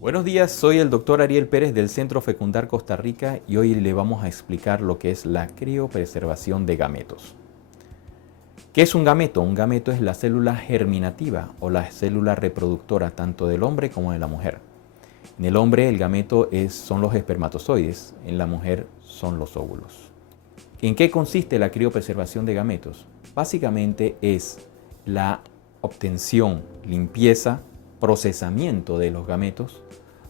Buenos días, soy el doctor Ariel Pérez del Centro Fecundar Costa Rica y hoy le vamos a explicar lo que es la criopreservación de gametos. ¿Qué es un gameto? Un gameto es la célula germinativa o la célula reproductora tanto del hombre como de la mujer. En el hombre el gameto son los espermatozoides, en la mujer son los óvulos. ¿En qué consiste la criopreservación de gametos? Básicamente es la obtención, limpieza, procesamiento de los gametos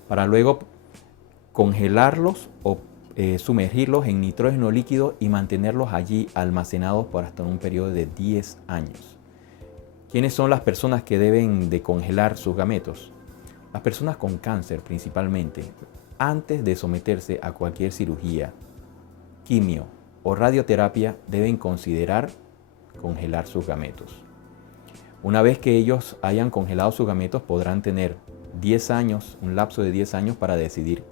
para luego congelarlos o sumergirlos en nitrógeno líquido y mantenerlos allí almacenados por hasta un periodo de 10 años. ¿Quiénes son las personas que deben de congelar sus gametos? Las personas con cáncer principalmente, antes de someterse a cualquier cirugía, quimio o radioterapia, deben considerar congelar sus gametos. Una vez que ellos hayan congelado sus gametos, podrán tener 10 años, un lapso de 10 años para decidir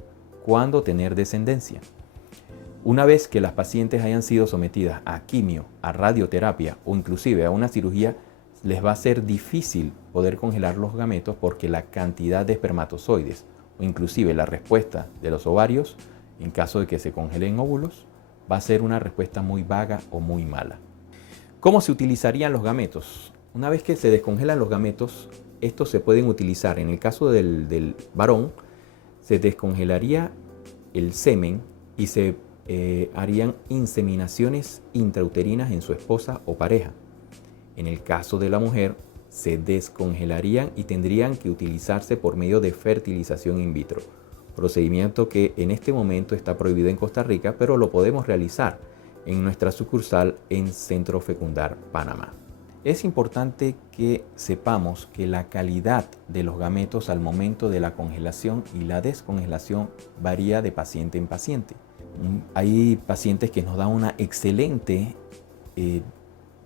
cuándo tener descendencia. Una vez que las pacientes hayan sido sometidas a quimio, a radioterapia o inclusive a una cirugía, les va a ser difícil poder congelar los gametos porque la cantidad de espermatozoides o inclusive la respuesta de los ovarios, en caso de que se congelen óvulos, va a ser una respuesta muy vaga o muy mala. ¿Cómo se utilizarían los gametos? Una vez que se descongelan los gametos, estos se pueden utilizar. En el caso del varón, se descongelaría el semen y se harían inseminaciones intrauterinas en su esposa o pareja. En el caso de la mujer, se descongelarían y tendrían que utilizarse por medio de fertilización in vitro. Procedimiento que en este momento está prohibido en Costa Rica, pero lo podemos realizar en nuestra sucursal en Centro Fecundar Panamá. Es importante que sepamos que la calidad de los gametos al momento de la congelación y la descongelación varía de paciente en paciente. Hay pacientes que nos dan una excelente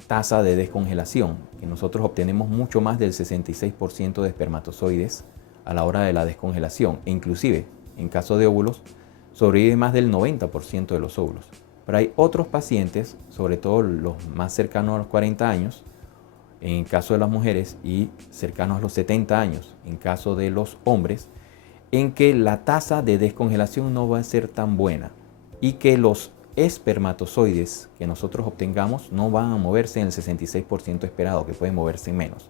tasa de descongelación, que nosotros obtenemos mucho más del 66% de espermatozoides a la hora de la descongelación, e inclusive en caso de óvulos sobrevive más del 90% de los óvulos. Pero hay otros pacientes, sobre todo los más cercanos a los 40 años, en caso de las mujeres, y cercanos a los 70 años, en caso de los hombres, en que la tasa de descongelación no va a ser tan buena y que los espermatozoides que nosotros obtengamos no van a moverse en el 66% esperado, que pueden moverse menos.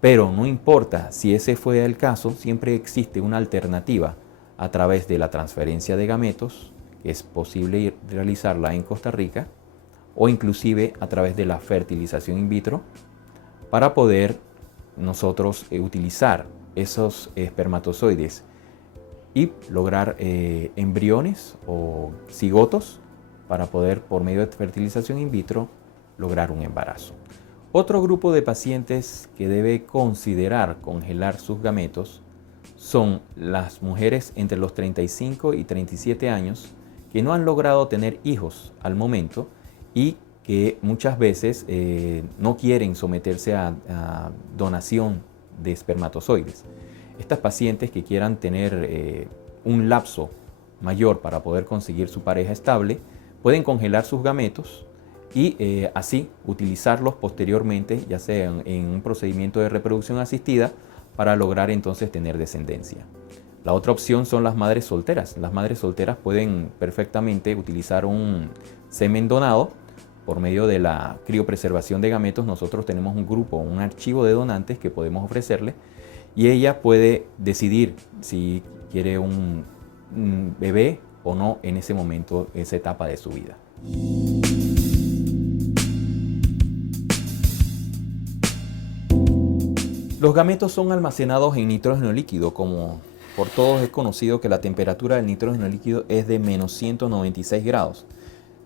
Pero no importa si ese fue el caso, siempre existe una alternativa a través de la transferencia de gametos, que es posible realizarla en Costa Rica, o inclusive a través de la fertilización in vitro, para poder nosotros utilizar esos espermatozoides y lograr embriones o cigotos para poder, por medio de fertilización in vitro, lograr un embarazo. Otro grupo de pacientes que debe considerar congelar sus gametos son las mujeres entre los 35 y 37 años que no han logrado tener hijos al momento y que muchas veces no quieren someterse a donación de espermatozoides. Estas pacientes que quieran tener un lapso mayor para poder conseguir su pareja estable, pueden congelar sus gametos y así utilizarlos posteriormente, ya sea en un procedimiento de reproducción asistida, para lograr entonces tener descendencia. La otra opción son las madres solteras. Las madres solteras pueden perfectamente utilizar un semen donado. Por medio de la criopreservación de gametos, nosotros tenemos un grupo, un archivo de donantes que podemos ofrecerle y ella puede decidir si quiere un bebé o no en ese momento, esa etapa de su vida. Los gametos son almacenados en nitrógeno líquido. Como por todos es conocido que la temperatura del nitrógeno líquido es de menos 196 grados.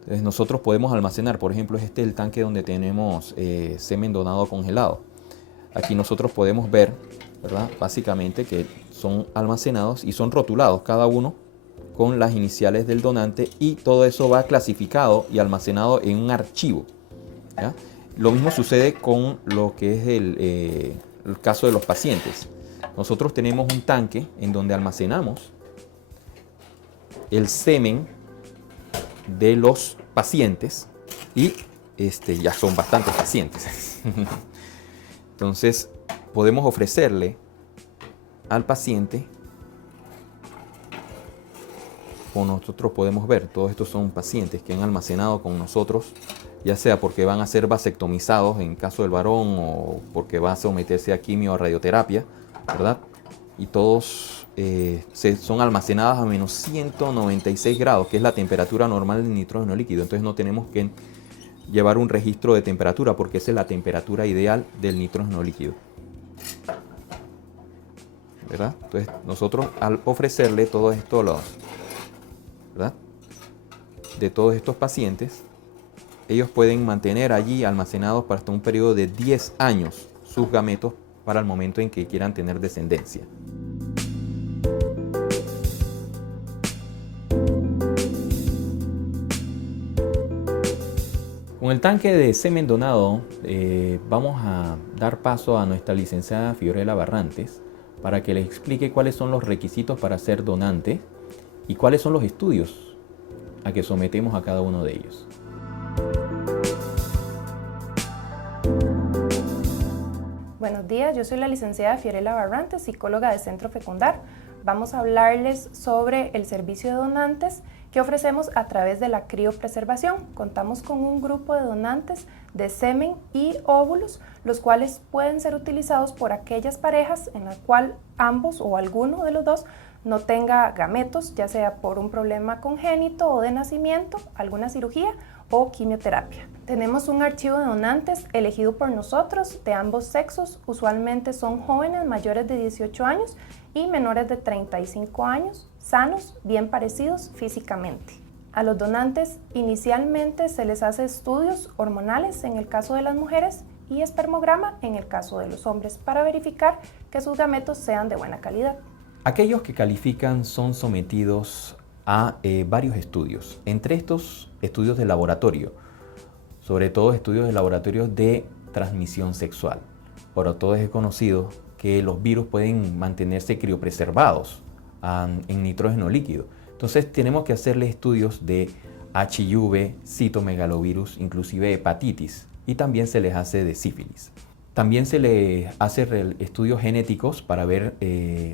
Entonces nosotros podemos almacenar, por ejemplo, este es el tanque donde tenemos semen donado congelado. Aquí nosotros podemos ver, ¿verdad?, básicamente que son almacenados y son rotulados cada uno con las iniciales del donante, y todo eso va clasificado y almacenado en un archivo, ¿ya? Lo mismo sucede con lo que es el caso de los pacientes. Nosotros tenemos un tanque en donde almacenamos el semen de los pacientes y ya son bastantes pacientes. Entonces podemos ofrecerle al paciente como nosotros podemos ver, todos estos son pacientes que han almacenado con nosotros, ya sea porque van a ser vasectomizados en caso del varón o porque va a someterse a quimio o radioterapia, ¿verdad? Y todos son almacenadas a menos 196 grados, que es la temperatura normal del nitrógeno líquido. Entonces no tenemos que llevar un registro de temperatura porque esa es la temperatura ideal del nitrógeno líquido, ¿verdad? Entonces nosotros al ofrecerle todo esto, ¿verdad?, de todos estos pacientes, ellos pueden mantener allí almacenados para hasta un periodo de 10 años sus gametos para el momento en que quieran tener descendencia. Con el tanque de semen donado vamos a dar paso a nuestra licenciada Fiorella Barrantes para que les explique cuáles son los requisitos para ser donante y cuáles son los estudios a que sometemos a cada uno de ellos. Buenos días, yo soy la licenciada Fiorella Barrantes, psicóloga de Centro Fecundar. Vamos a hablarles sobre el servicio de donantes que ofrecemos a través de la criopreservación. Contamos con un grupo de donantes de semen y óvulos, los cuales pueden ser utilizados por aquellas parejas en la cual ambos o alguno de los dos no tenga gametos, ya sea por un problema congénito o de nacimiento, alguna cirugía o quimioterapia. Tenemos un archivo de donantes elegido por nosotros de ambos sexos, usualmente son jóvenes mayores de 18 años y menores de 35 años, sanos, bien parecidos físicamente. A los donantes inicialmente se les hace estudios hormonales en el caso de las mujeres y espermograma en el caso de los hombres para verificar que sus gametos sean de buena calidad. Aquellos que califican son sometidos a varios estudios, entre estos estudios de laboratorio, sobre todo estudios de laboratorio de transmisión sexual. Por todos es conocido que los virus pueden mantenerse criopreservados en nitrógeno líquido. Entonces tenemos que hacerle estudios de HIV, citomegalovirus, inclusive hepatitis, y también se les hace de sífilis. También se les hace estudios genéticos para ver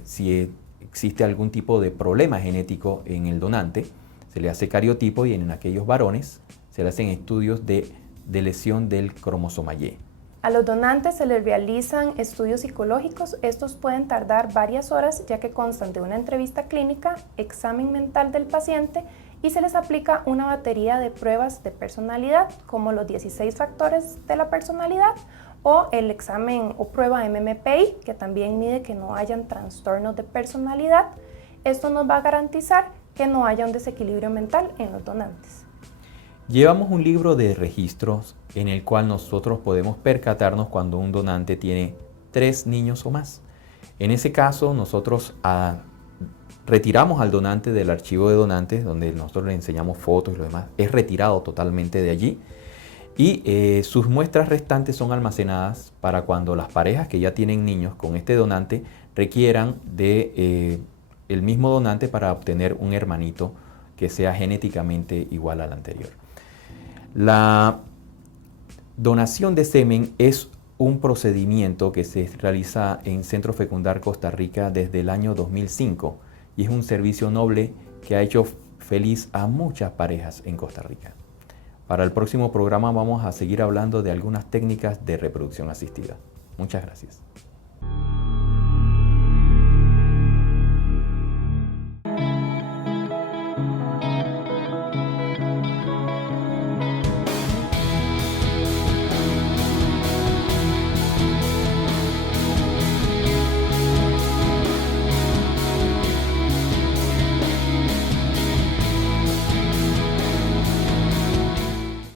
si existe algún tipo de problema genético en el donante. Se le hace cariotipo y en aquellos varones se le hacen estudios de lesión del cromosoma Y. A los donantes se les realizan estudios psicológicos. Estos pueden tardar varias horas ya que constan de una entrevista clínica, examen mental del paciente y se les aplica una batería de pruebas de personalidad como los 16 factores de la personalidad o el examen o prueba MMPI, que también mide que no hayan trastornos de personalidad. Esto nos va a garantizar que no haya un desequilibrio mental en los donantes. Llevamos un libro de registros en el cual nosotros podemos percatarnos cuando un donante tiene 3 niños o más. En ese caso, nosotros retiramos al donante del archivo de donantes, donde nosotros le enseñamos fotos y lo demás. Es retirado totalmente de allí. Y sus muestras restantes son almacenadas para cuando las parejas que ya tienen niños con este donante requieran de el mismo donante para obtener un hermanito que sea genéticamente igual al anterior. La donación de semen es un procedimiento que se realiza en Centro Fecundar Costa Rica desde el año 2005 y es un servicio noble que ha hecho feliz a muchas parejas en Costa Rica. Para el próximo programa vamos a seguir hablando de algunas técnicas de reproducción asistida. Muchas gracias.